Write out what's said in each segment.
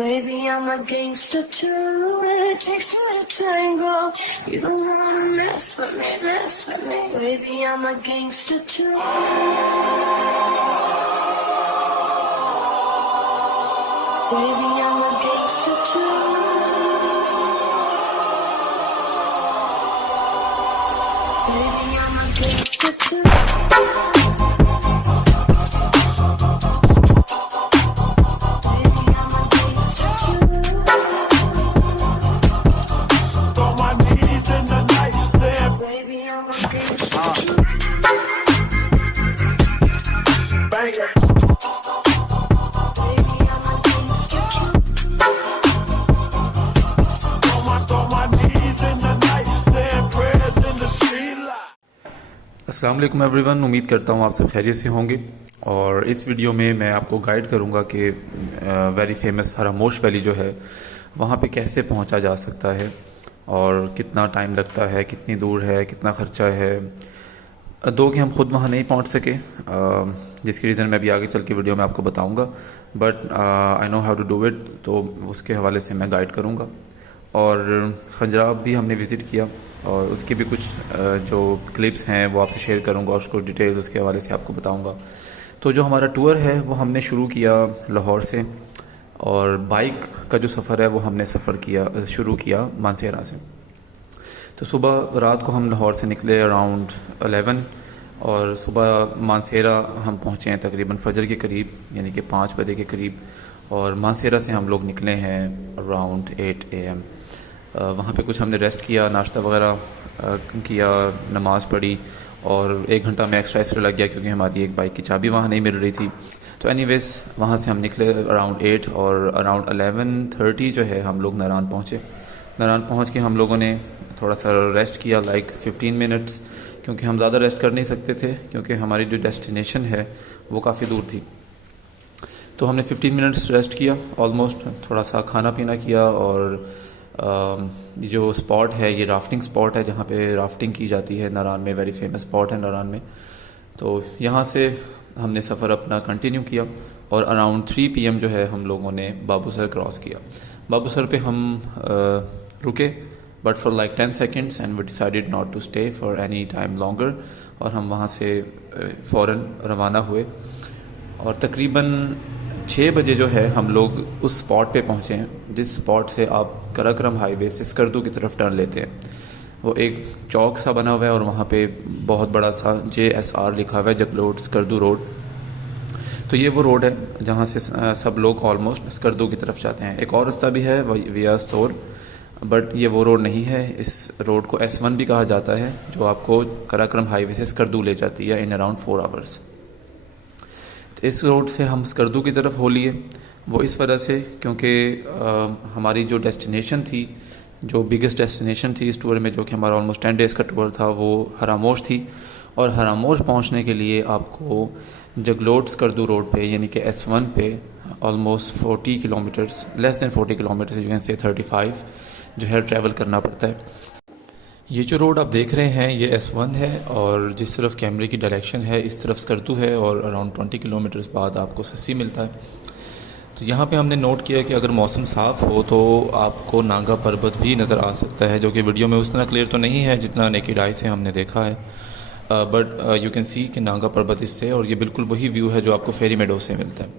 Baby, I'm a gangster too, and it takes two to tango. You don't wanna mess with me, mess with me. Baby, I'm a gangster too. Baby, I'm a gangster too. Baby, I'm a gangster too. अस्सलाम वालेकुम everyone, उम्मीद करता हूँ आप सब खैरियत से होंगे। और इस वीडियो में मैं आपको गाइड करूँगा कि वेरी फेमस हरामोश वैली जो है वहाँ पे कैसे पहुँचा जा सकता है और कितना टाइम लगता है, कितनी दूर है, कितना ख़र्चा है। दो कि हम ख़ुद वहाँ नहीं पहुँच सके, जिसकी रीज़न मैं अभी आगे चल के वीडियो में आपको बताऊँगा, but I know how to do it, तो उसके हवाले से मैं गाइड करूँगा। और खंजराब भी हमने विज़िट किया और उसकी भी कुछ जो क्लिप्स हैं वो आपसे शेयर करूँगा, उसको डिटेल्स उसके हवाले से आपको बताऊँगा। तो जो हमारा टूर है वो हमने शुरू किया लाहौर से, और बाइक का जो सफ़र है वो हमने शुरू किया मानसेरा से। तो सुबह रात को हम लाहौर से निकले अराउंड 11, और सुबह मानसेरा हम पहुँचे हैं तकरीबन फजर के करीब, यानी कि 5 बजे के करीब। और मानसेरा से हम लोग निकले हैं अराउंड 8 AM। वहाँ पे कुछ हमने रेस्ट किया, नाश्ता वगैरह किया, नमाज़ पढ़ी, और 1 घंटा में एक्स्ट्रा लग गया क्योंकि हमारी एक बाइक की चाबी वहाँ नहीं मिल रही थी। तो एनीवेज़ वहाँ से हम निकले अराउंड 8, और अराउंड 11:30 जो है हम लोग नारान पहुँचे। नारान पहुँच के हम लोगों ने थोड़ा सा रेस्ट किया, लाइक 15 मिनट्स, क्योंकि हम ज़्यादा रेस्ट कर नहीं सकते थे क्योंकि हमारी जो डेस्टिनेशन है वो काफ़ी दूर थी। तो हमने 15 मिनट्स रेस्ट किया ऑलमोस्ट, थोड़ा सा खाना पीना किया। और जो स्पॉट है ये राफ्टिंग स्पॉट है, जहाँ पे राफ्टिंग की जाती है नारान में, वेरी फेमस स्पॉट है नारान में। तो यहाँ से हमने सफ़र अपना कंटिन्यू किया, और अराउंड 3 PM जो है हम लोगों ने बाबूसर क्रॉस किया। बाबूसर पे हम रुके, but for like 10 seconds, and we decided not to stay for any time longer. और हम वहाँ से फ़ौरन रवाना हुए, और तकरीबन 6 बजे जो है हम लोग उस स्पॉट पे पहुँचे हैं जिस स्पॉट से आप कराक्रम हाईवे से स्कर्दू की तरफ टर्न लेते हैं। वो एक चौक सा बना हुआ है, और वहाँ पे बहुत बड़ा सा JSR लिखा हुआ है, जगलोड स्कर्दू रोड। तो ये वो रोड है जहाँ से सब लोग ऑलमोस्ट स्कर्दू की तरफ जाते हैं। एक और रास्ता भी है विया स्टोर, बट ये वो रोड नहीं है। इस रोड को S1 भी कहा जाता है, जो आपको कराक्रम हाईवे से स्कर्दू ले जाती है इन अराउंड 4 hours। इस रोड से हम स्कर्दू की तरफ हो लिए, वो इस वजह से क्योंकि हमारी जो डेस्टिनेशन थी, जो बिगेस्ट डेस्टिनेशन थी इस टूर में, जो कि हमारा ऑलमोस्ट 10 days का टूर था, वो हरामोश थी। और हरामोश पहुंचने के लिए आपको जगलोड स्कर्दू रोड पे, यानी कि S1 पे almost 40 kilometres, less than 40 kilometres, you can say 35 जो है ट्रैवल करना पड़ता है। ये जो रोड आप देख रहे हैं ये S1 है, और जिस तरफ कैमरे की डायरेक्शन है इस तरफ स्कर्दू है, और अराउंड 20 किलोमीटर्स बाद आपको सस्सी मिलता है। तो यहाँ पे हमने नोट किया कि अगर मौसम साफ़ हो तो आपको नागा पर्वत भी नज़र आ सकता है, जो कि वीडियो में उतना क्लियर तो नहीं है जितना नेकेड आई से हमने देखा है, बट यू कैन सी कि नागा पर्वत इससे, और ये बिल्कुल वही व्यू है जो आपको फेरी मेडो से मिलता है।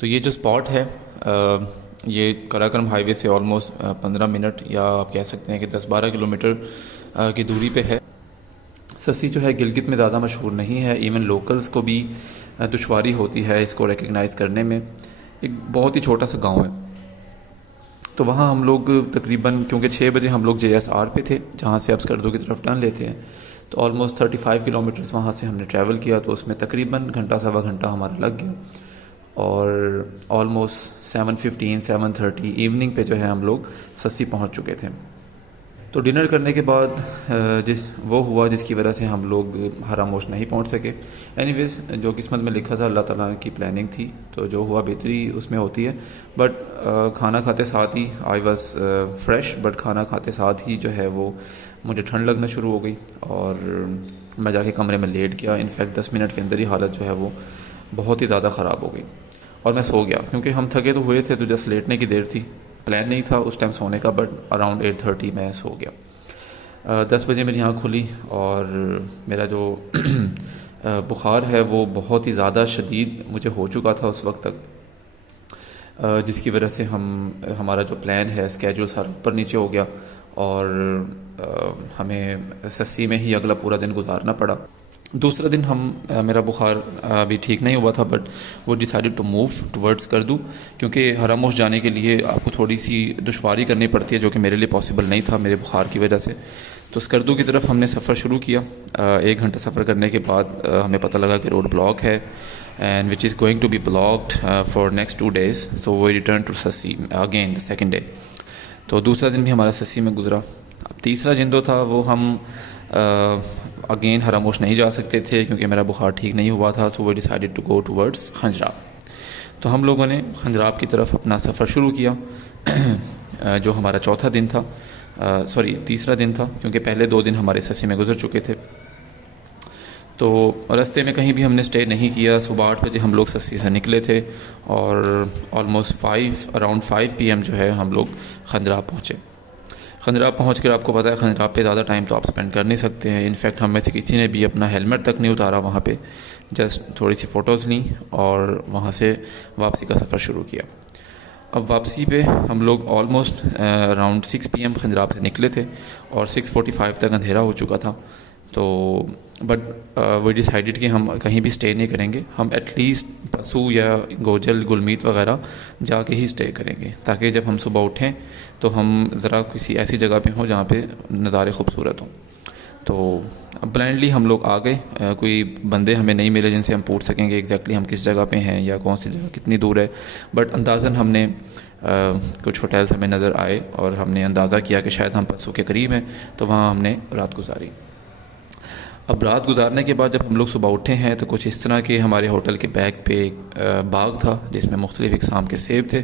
तो ये जो स्पॉट है ये कराक्रम हाईवे से ऑलमोस्ट 15 मिनट, या आप कह सकते हैं कि 10-12 किलोमीटर की दूरी पे है। सस्सी जो है गिलगित में ज़्यादा मशहूर नहीं है, इवन लोकल्स को भी दुश्वारी होती है इसको रिकग्नाइज़ करने में। एक बहुत ही छोटा सा गांव है। तो वहाँ हम लोग तकरीबन, क्योंकि 6 बजे हम लोग JSR पे थे जहाँ से आप स्कर्दू की तरफ टर्न लेते हैं, तो ऑलमोस्ट 35 किलोमीटर्स वहाँ से हमने ट्रैवल किया। तो उसमें तकरीबन घंटा सवा घंटा हमारा लग गया, और ऑलमोस्ट 7:15 7:30 इवनिंग पे जो है हम लोग सस्सी पहुंच चुके थे। तो डिनर करने के बाद वो हुआ जिसकी वजह से हम लोग हरामोश नहीं पहुंच सके। एनीवेज जो किस्मत में लिखा था अल्लाह ताला की प्लानिंग थी, तो जो हुआ बेहतरी उसमें होती है। बट खाना खाते साथ ही आई वाज फ्रेश, बट खाना खाते साथ ही जो है वो मुझे ठंड लगना शुरू हो गई, और मैं जाके कमरे में लेट गया। इनफैक्ट 10 मिनट के अंदर ही हालत जो है वो बहुत ही ज़्यादा ख़राब हो गई। और मैं सो गया, क्योंकि हम थके तो हुए थे तो जस्ट लेटने की देर थी, प्लान नहीं था उस टाइम सोने का, बट अराउंड 8:30 मैं सो गया। 10 बजे मेरी आँख खुली और मेरा जो बुखार है वो बहुत ही ज़्यादा शदीद मुझे हो चुका था उस वक्त तक, जिसकी वजह से हमारा जो प्लान है स्केड्यूल सारा ऊपर नीचे हो गया और हमें सस्सी में ही अगला पूरा दिन गुजारना पड़ा। दूसरा दिन मेरा बुखार अभी ठीक नहीं हुआ था, बट वो decided to move towards Skardu, क्योंकि हरामोश जाने के लिए आपको थोड़ी सी दुश्वारी करनी पड़ती है, जो कि मेरे लिए पॉसिबल नहीं था मेरे बुखार की वजह से। तो स्कर्दू की तरफ हमने सफ़र शुरू किया। 1 घंटा सफ़र करने के बाद हमें पता लगा कि रोड ब्लॉक है and which is going to be blocked for next 2 days, so we returned to Shashi again the second day। तो दूसरा दिन भी हमारा सस्सी में गुजरा। अब तीसरा दिन जो था वो हम अगेन हरामोश नहीं जा सकते थे, क्योंकि मेरा बुखार ठीक नहीं हुआ था, तो we decided to go towards Khunjerab. तो हम लोगों ने खंजराब की तरफ अपना सफ़र शुरू किया, जो हमारा चौथा दिन था, तीसरा दिन था, क्योंकि पहले 2 दिन हमारे सस्सी में गुजर चुके थे। तो रास्ते में कहीं भी हमने स्टे नहीं किया। सुबह 8 बजे हम लोग सस्सी से निकले थे और ऑलमोस्ट अराउंड 5 PM जो है हम लोग खंजराब पहुँचे। खंजराब पहुँच कर आपको पता है खंजराब पे ज़्यादा टाइम तो आप स्पेंड कर नहीं सकते हैं। इनफैक्ट हम में से किसी ने भी अपना हेलमेट तक नहीं उतारा वहाँ पे, जस्ट थोड़ी सी फ़ोटोज़ ली और वहाँ से वापसी का सफ़र शुरू किया। अब वापसी पे हम लोग ऑलमोस्ट अराउंड 6 PM खंजराब से निकले थे और 6:45 तक अंधेरा हो चुका था। तो बट वी डिसाइडेड कि हम कहीं भी स्टे नहीं करेंगे, हम एटलीस्ट पसू या गोजल गुलमीत वगैरह जाके ही स्टे करेंगे, ताकि जब हम सुबह उठें तो हम ज़रा किसी ऐसी जगह पे हों जहाँ पे नज़ारे खूबसूरत हों। तो ब्लाइंडली हम लोग आ गए। कोई बंदे हमें नहीं मिले जिनसे हम पूछ सकेंगे एग्जैक्टली हम किस जगह पे हैं या कौन सी जगह कितनी दूर है, बट अंदाज़न हमने कुछ होटल्स हमें नज़र आए और हमने अंदाज़ा किया कि शायद हम पसू के करीब हैं, तो वहाँ हमने रात गुजारी। अब रात गुजारने के बाद जब हम लोग सुबह उठे हैं तो कुछ इस तरह के हमारे होटल के बैग पे एक बाग था जिसमें मुख्तलिफ़ इक़साम के सेब थे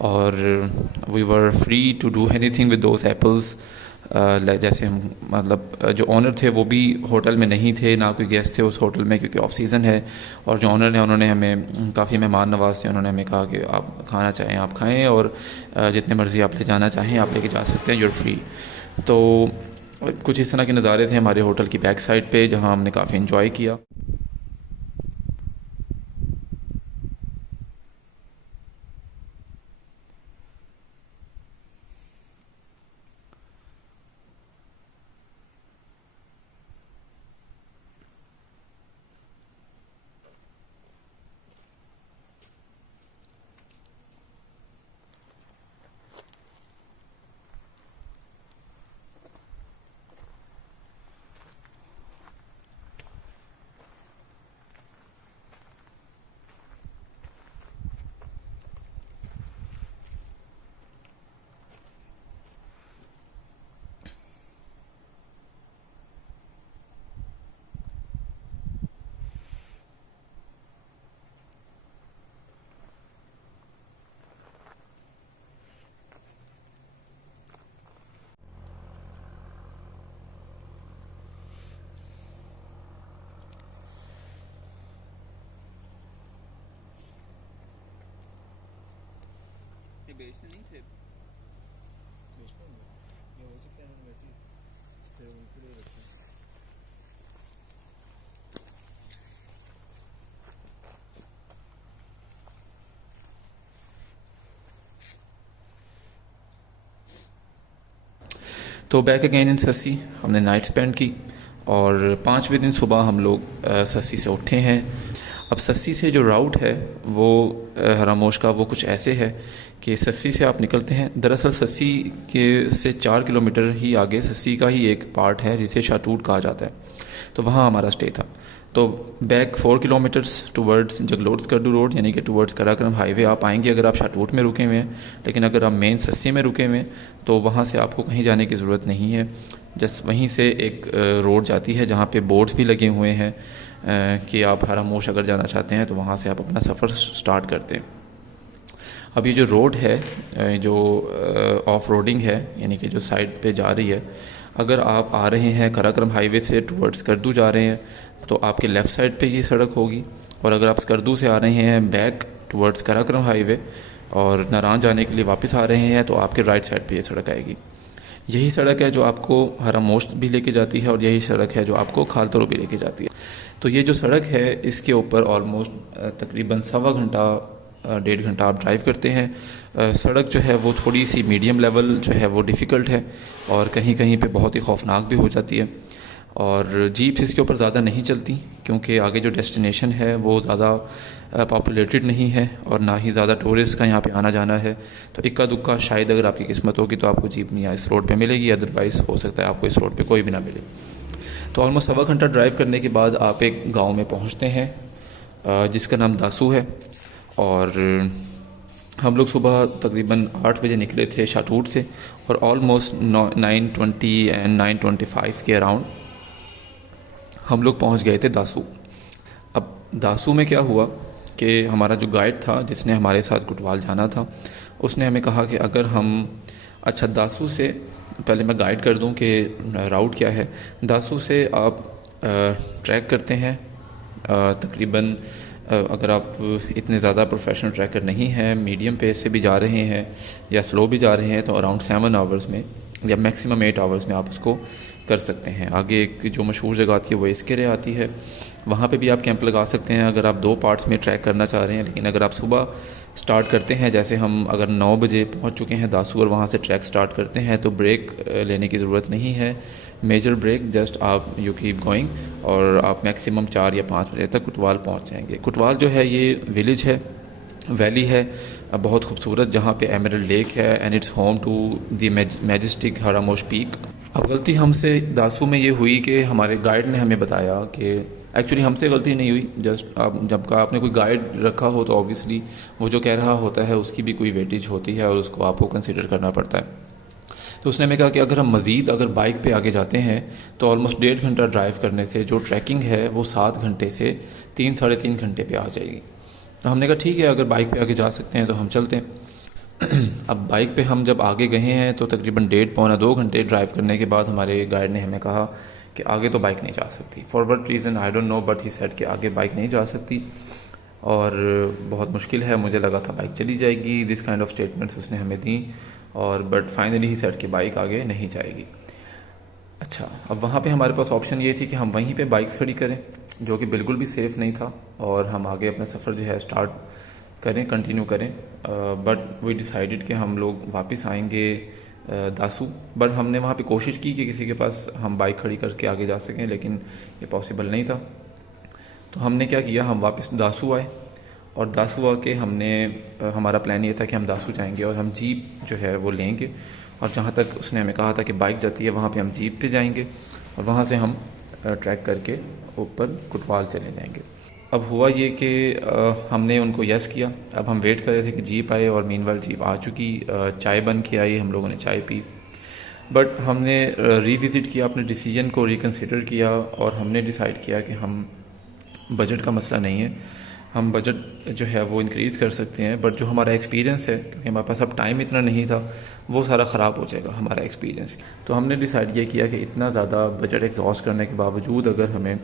और we were free to do anything with those apples. जैसे हम मतलब जो ऑनर थे वो भी होटल में नहीं थे, ना कोई गेस्ट थे उस होटल में, क्योंकि ऑफ सीज़न है। और जो ऑनर ने उन्होंने हमें काफ़ी मेहमान नवाज थे, उन्होंने हमें कहा कि आप खाना चाहें आप खाएँ और जितने मर्ज़ी आप ले जाना चाहें आप लेके जा सकते हैं, यूर फ्री। तो कुछ इस तरह के नज़ारे थे हमारे होटल की बैक साइड पे, जहां हमने काफ़ी इन्जॉय किया। बेचने नहीं थे, बेचते हैं ये हो सकता है वैसे फिर उनके लिए रखते हैं। तो बैक अगेन इन सस्सी हमने नाइट स्पेंड की और 5वें दिन सुबह हम लोग सस्सी से उठे हैं। अब सस्सी से जो राउट है वो हरामोश का वो कुछ ऐसे है कि सस्सी से आप निकलते हैं, दरअसल सस्सी के से 4 किलोमीटर ही आगे सस्सी का ही एक पार्ट है जिसे शाटूट कहा जाता है, तो वहाँ हमारा स्टे था। तो back 4 kilometres towards Jaglot Skardu road यानी कि टुवर्ड्स कराक्रम हाईवे आप आएंगे अगर आप शाटूट में रुके हुए हैं, लेकिन अगर आप मेन सस्सी में रुके हुए हैं तो वहाँ से आपको कहीं जाने की ज़रूरत नहीं है। जस्ट वहीं से एक रोड जाती है जहाँ पे बोर्ड्स भी लगे हुए हैं कि आप हरामोश अगर जाना चाहते हैं तो वहाँ से आप अपना सफ़र स्टार्ट करते हैं। अब ये जो रोड है जो ऑफ रोडिंग है यानी कि जो साइड पे जा रही है, अगर आप आ रहे हैं कराक्रम हाईवे से टुवर्ड्स स्कर्दू जा रहे हैं तो आपके लेफ़्ट साइड पे ये सड़क होगी, और अगर आप स्कर्दू से आ रहे हैं बैक टुवर्ड्स कराक्रम हाईवे और नारान जाने के लिए वापस आ रहे हैं तो आपके राइट साइड पे ये सड़क आएगी। यही सड़क है जो आपको हरामोश भी लेके जाती है और यही सड़क है जो आपको खालतरो भी लेके जाती है। तो ये जो सड़क है इसके ऊपर ऑलमोस्ट तकरीबन 1.25 घंटा 1.5 घंटा आप ड्राइव करते हैं। सड़क जो है वो थोड़ी सी मीडियम लेवल जो है वो डिफ़िकल्ट है और कहीं कहीं पे बहुत ही खौफनाक भी हो जाती है। और जीप्स इसके ऊपर ज़्यादा नहीं चलती क्योंकि आगे जो डेस्टिनेशन है वो ज़्यादा पॉपुलेटेड नहीं है और ना ही ज़्यादा टूरिस्ट का यहाँ पे आना जाना है। तो इक्का दुक्का शायद अगर आपकी किस्मत होगी तो आपको जीप नहीं इस रोड पे मिलेगी, अदरवाइज़ हो सकता है आपको इस रोड पे कोई भी ना मिले। तो ऑलमोस्ट 1.25 घंटा ड्राइव करने के बाद आप एक गाँव में पहुँचते हैं जिसका नाम दासू है। और हम लोग सुबह तकरीबन 8 बजे निकले थे शाटूट से और ऑलमोस्ट 9:20 एंड 9:25 के अराउंड हम लोग पहुंच गए थे दासू। अब दासू में क्या हुआ कि हमारा जो गाइड था जिसने हमारे साथ कुटवाल जाना था उसने हमें कहा कि अगर हम दासू से पहले मैं गाइड कर दूं कि राउट क्या है। दासू से आप ट्रैक करते हैं तकरीबन अगर आप इतने ज़्यादा प्रोफेशनल ट्रैकर नहीं हैं, मीडियम पेस से भी जा रहे हैं या स्लो भी जा रहे हैं तो अराउंड 7 आवर्स में या मैक्सिमम 8 आवर्स में आप उसको कर सकते हैं। आगे एक जो मशहूर जगह आती है वो इसके लिए आती है, वहाँ पे भी आप कैंप लगा सकते हैं अगर आप 2 पार्ट्स में ट्रैक करना चाह रहे हैं। लेकिन अगर आप सुबह स्टार्ट करते हैं, जैसे हम अगर 9 बजे पहुँच चुके हैं दासू और वहाँ से ट्रैक स्टार्ट करते हैं तो ब्रेक लेने की ज़रूरत नहीं है, मेजर ब्रेक, जस्ट आप यू कीप गोइंग और आप मैक्सिमम 4 या 5 बजे तक कुटवाल पहुँच जाएंगे। कुटवाल जो है ये विलेज है, वैली है बहुत खूबसूरत जहाँ पे एमरल्ड लेक है and it's home to the majestic Haramosh peak. अब गलती हमसे दासू में ये हुई कि हमारे गाइड ने हमें बताया कि एक्चुअली हमसे गलती नहीं हुई, जस्ट आप जब का आपने कोई गाइड रखा हो तो ऑब्वियसली वो जो कह रहा होता है उसकी भी कोई वेटेज होती है और उसको आपको कंसिडर करना पड़ता है। तो उसने हमें कहा कि अगर हम मज़ीद अगर बाइक पे आगे जाते हैं तो ऑलमोस्ट 1.5 घंटा ड्राइव करने से जो ट्रैकिंग है वो 7 घंटे से 3 साढ़े 3 घंटे पे आ जाएगी। तो हमने कहा ठीक है, अगर बाइक पे आगे जा सकते हैं तो हम चलते हैं। अब बाइक पे हम जब आगे गए हैं तो तकरीबन 1.5-2 घंटे ड्राइव करने के बाद हमारे गाइड ने हमें कहा कि आगे तो बाइक नहीं जा सकती। For what reason I don't know, but he said कि आगे बाइक नहीं जा सकती और बहुत मुश्किल है। मुझे लगा था बाइक चली जाएगी, दिस काइंड ऑफ स्टेटमेंट्स उसने हमें दी और बट फाइनली ही सेड कि बाइक आगे नहीं जाएगी। अच्छा, अब वहाँ पे हमारे पास ऑप्शन ये थी कि हम वहीं पे बाइक्स खड़ी करें जो कि बिल्कुल भी सेफ़ नहीं था और हम आगे अपना सफ़र जो है स्टार्ट करें, कंटिन्यू करें। बट वी डिसाइडेड कि हम लोग वापस आएंगे दासू। बट हमने वहाँ पे कोशिश की कि किसी के पास हम बाइक खड़ी करके आगे जा सकें, लेकिन ये पॉसिबल नहीं था। तो हमने क्या किया, हम वापस दासू आए और दासू आके हमने हमारा प्लान ये था कि हम दासू जाएंगे और हम जीप जो है वो लेंगे और जहाँ तक उसने हमें कहा था कि बाइक जाती है वहाँ पे हम जीप पे जाएंगे और वहाँ से हम ट्रैक करके ऊपर कुटवाल चले जाएंगे। अब हुआ ये कि हमने उनको यस किया। अब हम वेट कर रहे थे कि जीप आए और मीनवाइल जीप आ चुकी, चाय बन के आई, हम लोगों ने चाय पी। बट हमने रिविज़िट किया, अपने डिसीजन को रिकन्सिडर किया और हमने डिसाइड किया कि हम बजट का मसला नहीं है, हम बजट जो है वो इंक्रीज़ कर सकते हैं, बट जो हमारा एक्सपीरियंस है, क्योंकि हमारे पास अब टाइम इतना नहीं था, वो सारा ख़राब हो जाएगा हमारा एक्सपीरियंस। तो हमने डिसाइड ये किया कि इतना ज़्यादा बजट एग्जॉस्ट करने के बावजूद अगर हमें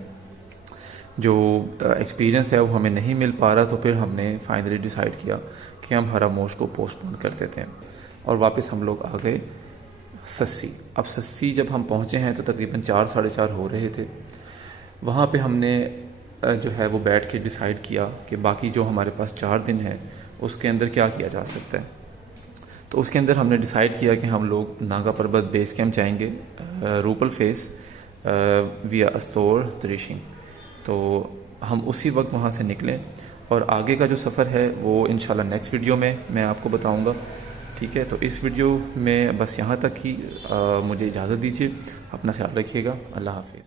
जो एक्सपीरियंस है वो हमें नहीं मिल पा रहा, तो फिर हमने फाइनली डिसाइड किया कि हम हरामोश को पोस्टपोन कर देते हैं और वापस हम लोग आ गए सस्सी। अब सस्सी जब हम पहुँचे हैं तो तकरीबन 4 साढ़े 4 हो रहे थे। वहाँ पे हमने जो है वो बैठ के डिसाइड किया कि बाकी जो हमारे पास 4 दिन है उसके अंदर क्या किया जा सकता है। तो उसके अंदर हमने डिसाइड किया कि हम लोग नागा पर्वत बेस कैंप जाएंगे, रूपल फेस विया अस्तोर त्रिशिंग। तो हम उसी वक्त वहाँ से निकलें और आगे का जो सफ़र है वो इंशाल्लाह नेक्स्ट वीडियो में मैं आपको बताऊँगा। ठीक है, तो इस वीडियो में बस यहाँ तक ही मुझे इजाज़त दीजिए। अपना ख्याल रखिएगा। अल्लाह हाफिज़।